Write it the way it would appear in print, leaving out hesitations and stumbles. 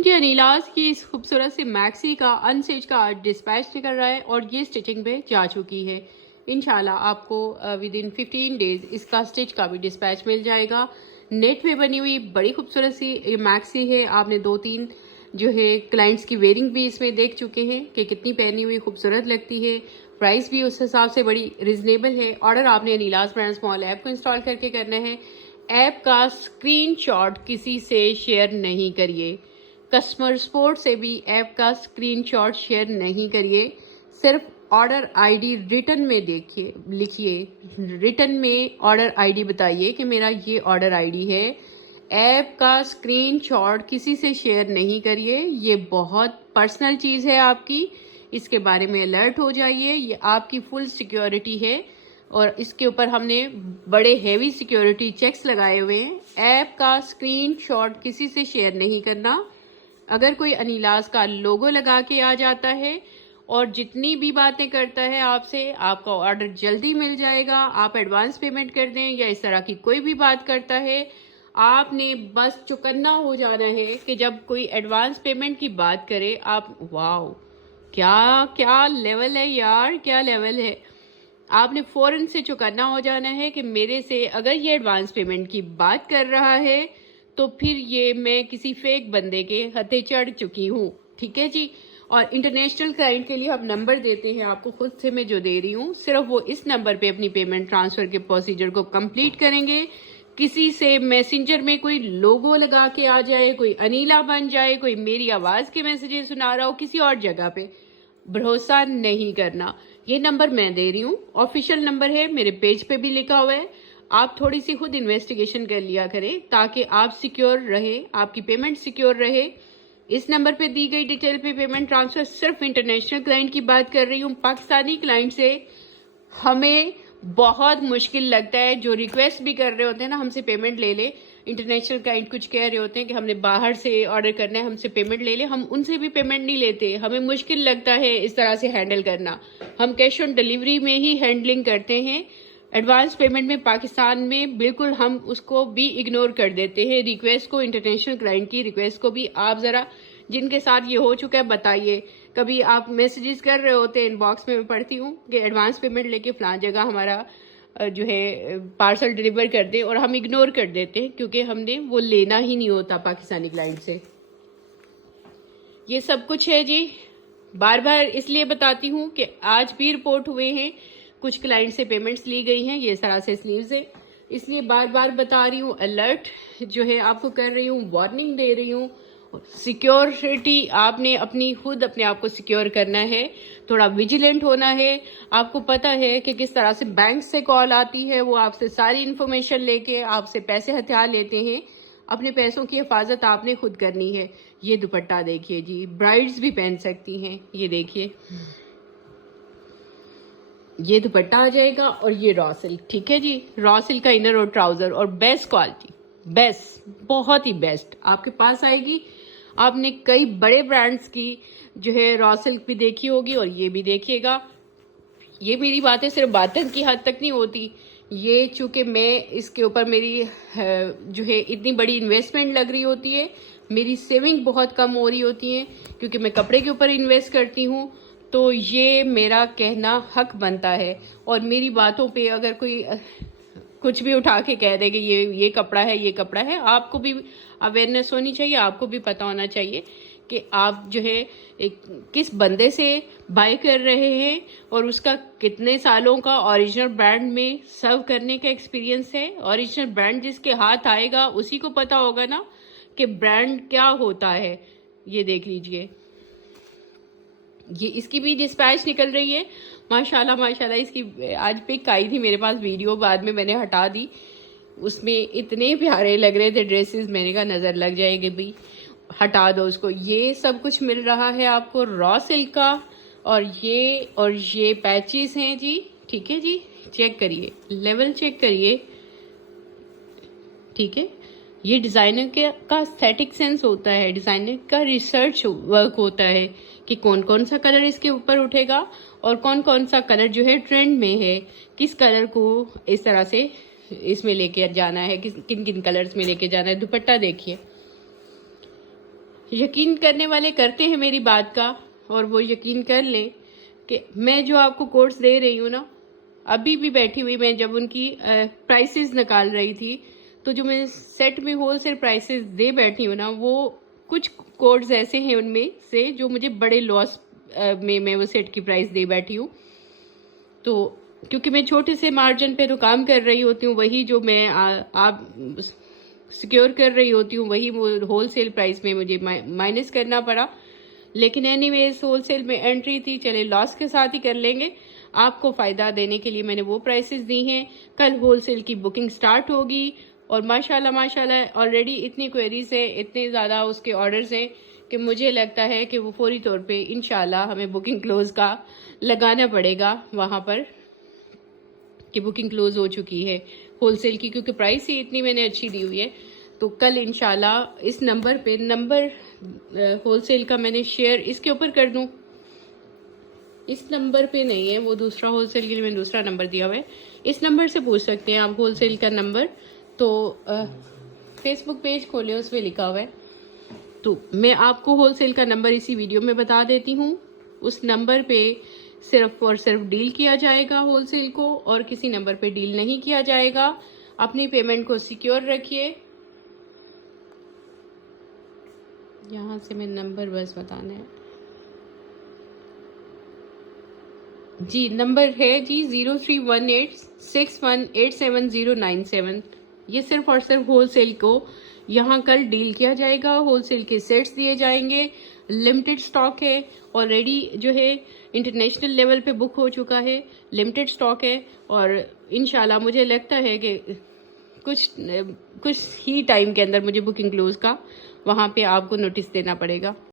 जी अनीलाज की इस खूबसूरत सी मैक्सी का अनस्टिच का डिस्पैच निकल रहा है और ये स्टिचिंग पे जा चुकी है। इंशाल्लाह आपको विद इन 15 डेज इसका स्टिच का भी डिस्पैच मिल जाएगा। नेट पे बनी हुई बड़ी खूबसूरत सी ये मैक्सी है। आपने 2-3 जो है क्लाइंट्स की वेयरिंग भी इसमें देख चुके हैं कि कितनी पहनी हुई खूबसूरत लगती है। प्राइस भी उस हिसाब से बड़ी रिजनेबल है। ऑर्डर आपने अनीलाज ब्रांड स्मॉल ऐप को इंस्टॉल करके करना है। ऐप का स्क्रीनशॉट किसी से शेयर नहीं करिए। कस्टमर सपोर्ट से भी ऐप का स्क्रीनशॉट शेयर नहीं करिए। सिर्फ ऑर्डर आईडी रिटर्न में देखिए, लिखिए रिटर्न में ऑर्डर आईडी बताइए कि मेरा ये ऑर्डर आईडी है। ऐप का स्क्रीनशॉट किसी से शेयर नहीं करिए। ये बहुत पर्सनल चीज़ है आपकी, इसके बारे में अलर्ट हो जाइए। ये आपकी फुल सिक्योरिटी है और इसके ऊपर हमने बड़े हेवी सिक्योरिटी चेक्स लगाए हुए हैं। ऐप का स्क्रीनशॉट किसी से शेयर नहीं करना। अगर कोई अनीलाज का लोगो लगा के आ जाता है और जितनी भी बातें करता है आपसे, आपका ऑर्डर जल्दी मिल जाएगा। आप एडवांस पेमेंट कर दें या इस तरह की कोई भी बात करता है, आपने बस चौकन्ना हो जाना है कि जब कोई एडवांस पेमेंट की बात करे आप वाओ क्या क्या लेवल है यार, क्या लेवल है। आपने फौरन से चौकन्ना हो जाना है कि मेरे से अगर ये एडवांस पेमेंट की बात कर रहा है तो फिर ये मैं किसी फेक बंदे के हथे चढ़ चुकी हूँ। ठीक है जी। और इंटरनेशनल क्लाइंट के लिए हम नंबर देते हैं आपको, खुद से मैं जो दे रही हूँ, सिर्फ वो इस नंबर पे अपनी पेमेंट ट्रांसफर के प्रोसीजर को कंप्लीट करेंगे। किसी से मैसेंजर में कोई लोगो लगा के आ जाए, कोई अनीला बन जाए, कोई मेरी आवाज के मैसेजेस सुना रहा हो किसी और जगह पे, भरोसा नहीं करना। ये नंबर मैं दे रही हूँ, ऑफिशियल नंबर है, मेरे पेज पे भी लिखा हुआ है। आप थोड़ी सी खुद इन्वेस्टिगेशन कर लिया करें ताकि आप सिक्योर रहे, आपकी पेमेंट सिक्योर रहे। इस नंबर पे दी गई डिटेल पे पेमेंट ट्रांसफर। सिर्फ इंटरनेशनल क्लाइंट की बात कर रही हूँ। पाकिस्तानी क्लाइंट से हमें बहुत मुश्किल लगता है, जो रिक्वेस्ट भी कर रहे होते हैं ना हमसे पेमेंट ले ले। इंटरनेशनल क्लाइंट कुछ कह रहे होते हैं कि हमने बाहर से ऑर्डर करना है, हमसे पेमेंट ले ले। हम उनसे भी पेमेंट नहीं लेते, हमें मुश्किल लगता है इस तरह से हैंडल करना। हम कैश ऑन डिलीवरी में ही हैंडलिंग करते हैं। एडवांस पेमेंट में पाकिस्तान में बिल्कुल हम उसको भी इग्नोर कर देते हैं, रिक्वेस्ट को, इंटरनेशनल क्लाइंट की रिक्वेस्ट को भी। आप ज़रा जिनके साथ ये हो चुका है बताइए। कभी आप मैसेजेस कर रहे होते हैं, इनबॉक्स में मैं पढ़ती हूँ कि एडवांस पेमेंट लेके फलां जगह हमारा जो है पार्सल डिलीवर कर दें, और हम इग्नोर कर देते हैं क्योंकि हमने वो लेना ही नहीं होता पाकिस्तानी क्लाइंट से। ये सब कुछ है जी। बार बार इसलिए बताती हूँ कि आज भी रिपोर्ट हुए हैं, कुछ क्लाइंट से पेमेंट्स ली गई हैं, ये तरह से स्लीव्स है, इसलिए बार बार बता रही हूँ। अलर्ट जो है आपको कर रही हूँ, वार्निंग दे रही हूँ। सिक्योरिटी आपने अपनी खुद अपने आप को सिक्योर करना है, थोड़ा विजिलेंट होना है। आपको पता है कि किस तरह से बैंक से कॉल आती है, वो आपसे सारी इन्फॉर्मेशन लेके आपसे पैसे हथियार लेते हैं। अपने पैसों की हिफाजत आपने खुद करनी है। ये दुपट्टा देखिए जी, ब्राइड्स भी पहन सकती हैं। ये देखिए, ये दुपट्टा आ जाएगा और ये रॉ सिल्क। ठीक है जी, रॉ सिल्क का इनर और ट्राउजर, और बेस्ट क्वालिटी, बेस्ट, बहुत ही बेस्ट आपके पास आएगी। आपने कई बड़े ब्रांड्स की जो है रॉ सिल्क भी देखी होगी और ये भी देखिएगा। ये मेरी बातें सिर्फ बातें की हद तक नहीं होती, ये चूंकि मैं इसके ऊपर मेरी जो है इतनी बड़ी इन्वेस्टमेंट लग रही होती है, मेरी सेविंग बहुत कम हो रही होती है क्योंकि मैं कपड़े के ऊपर इन्वेस्ट करती हूँ, तो ये मेरा कहना हक बनता है। और मेरी बातों पे अगर कोई कुछ भी उठा के कह दे कि ये कपड़ा है, ये कपड़ा है, आपको भी अवेयरनेस होनी चाहिए, आपको भी पता होना चाहिए कि आप जो है किस बंदे से बाय कर रहे हैं और उसका कितने सालों का ओरिजिनल ब्रांड में सर्व करने का एक्सपीरियंस है। ओरिजिनल ब्रांड जिसके हाथ आएगा उसी को पता होगा ना कि ब्रांड क्या होता है। ये देख लीजिए, ये इसकी भी डिस्पैच निकल रही है माशाल्लाह माशाल्लाह। इसकी आज पिक आई थी मेरे पास, वीडियो बाद में मैंने हटा दी, उसमें इतने प्यारे लग रहे थे ड्रेसेस, मैंने कहा नज़र लग जाएगी भी, हटा दो उसको। ये सब कुछ मिल रहा है आपको रॉ सिल्क का, और ये पैचेस हैं जी। ठीक है जी, चेक करिए, लेवल चेक करिए। ठीक है, ये डिज़ाइनर का एस्थेटिक सेंस होता है, डिज़ाइनर का रिसर्च वर्क होता है कि कौन कौन सा कलर इसके ऊपर उठेगा और कौन कौन सा कलर जो है ट्रेंड में है, किस कलर को इस तरह से इसमें लेके जाना है, किन किन कलर्स में लेके जाना है। दुपट्टा देखिए, यकीन करने वाले करते हैं मेरी बात का, और वो यकीन कर लें कि मैं जो आपको कोर्स दे रही हूँ ना, अभी भी बैठी हुई मैं जब उनकी प्राइसेस निकाल रही थी, तो जो मैं सेट में होलसेल प्राइसेस दे बैठी हूँ ना, वो कुछ कोड्स ऐसे हैं उनमें से जो मुझे बड़े लॉस में मैं वो सेट की प्राइस दे बैठी हूँ। तो क्योंकि मैं छोटे से मार्जिन पे तो काम कर रही होती हूँ, वही जो मैं आप सिक्योर कर रही होती हूँ, वही वो होलसेल प्राइस में मुझे माइनस करना पड़ा। लेकिन एनीवेज होलसेल में एंट्री थी, चले लॉस के साथ ही कर लेंगे। आपको फ़ायदा देने के लिए मैंने वो प्राइसेस दी हैं। कल होलसेल की बुकिंग स्टार्ट होगी और माशाल्लाह माशाल्लाह ऑलरेडी इतनी क्वेरीज है, इतने ज़्यादा उसके ऑर्डर्स हैं कि मुझे लगता है कि वो फौरी तौर पे इंशाल्लाह हमें बुकिंग क्लोज़ का लगाना पड़ेगा वहाँ पर कि बुकिंग क्लोज़ हो चुकी है होलसेल की, क्योंकि प्राइस ही इतनी मैंने अच्छी दी हुई है। तो कल इंशाल्लाह इस नंबर पे होलसेल का मैंने शेयर इसके ऊपर कर दूँ। इस नंबर पे नहीं है, वो दूसरा होलसेल के लिए मैंने दूसरा नंबर दिया हुआ है। इस नंबर से पूछ सकते हैं आप होलसेल का नंबर। तो फेसबुक पेज खोले, उस पर लिखा हुआ है। तो मैं आपको होलसेल का नंबर इसी वीडियो में बता देती हूँ। उस नंबर पे सिर्फ और सिर्फ डील किया जाएगा होलसेल को, और किसी नंबर पे डील नहीं किया जाएगा। अपनी पेमेंट को सिक्योर रखिए। यहाँ से मैं नंबर बस बताना है जी। नंबर है जी 031861879097। ये सिर्फ और सिर्फ होलसेल को यहाँ कल डील किया जाएगा। होलसेल के सेट्स दिए जाएंगे। लिमिटेड स्टॉक है, ऑलरेडी जो है इंटरनेशनल लेवल पे बुक हो चुका है। लिमिटेड स्टॉक है और इंशाल्लाह मुझे लगता है कि कुछ ही टाइम के अंदर मुझे बुकिंग क्लोज का वहाँ पे आपको नोटिस देना पड़ेगा।